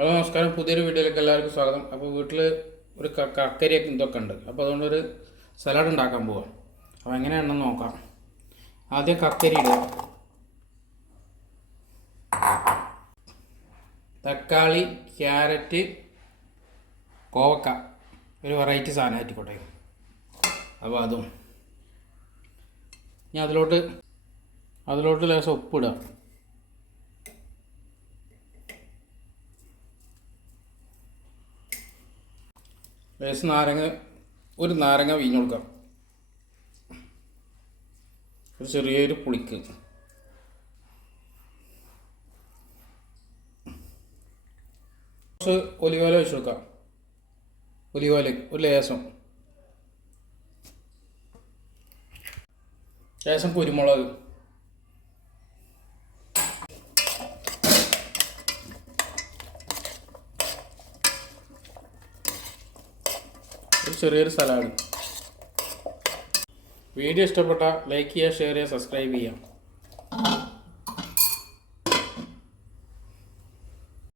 Hello നമസ്കാരം. പുതിയൊരു വീഡിയോയിലേക്ക് എല്ലാവർക്കും സ്വാഗതം. അപ്പോൾ വീട്ടിൽ ഒരു കക്കരിയൊക്കെ ഇതൊക്കെ ഉണ്ട്. അപ്പോൾ അതുകൊണ്ടൊരു സലാഡ് ഉണ്ടാക്കാൻ പോവാം. അപ്പോൾ എങ്ങനെയാണെന്ന് നോക്കാം. ആദ്യം കക്കരി ഇടുക. തക്കാളി ക്യാരറ്റ് കോവക്ക. ഒരു വെറൈറ്റി സാധനം ആയിക്കോട്ടെ. അപ്പോൾ അതും. ഇനി അതിലോട്ട് അതിലോട്ട് ലേശം ഉപ്പിടുക. ലേശം നാരങ്ങ ഒരു നാരങ്ങ വീഞ്ഞ് കൊടുക്കാം. ഒരു ചെറിയൊരു പുളിക്ക്. കുറച്ച് ഒലിവോല വെച്ച് കൊടുക്കാം. ഒലിവോല ഒരു ലേശം. ലേശം കുരുമുളക്. ഒരു ചെറിയൊരു സലാഡ് വീഡിയോ ഇഷ്ടപ്പെട്ട ലൈക്ക് ചെയ്യുക ഷെയർ ചെയ്യുക സബ്സ്ക്രൈബ് ചെയ്യാം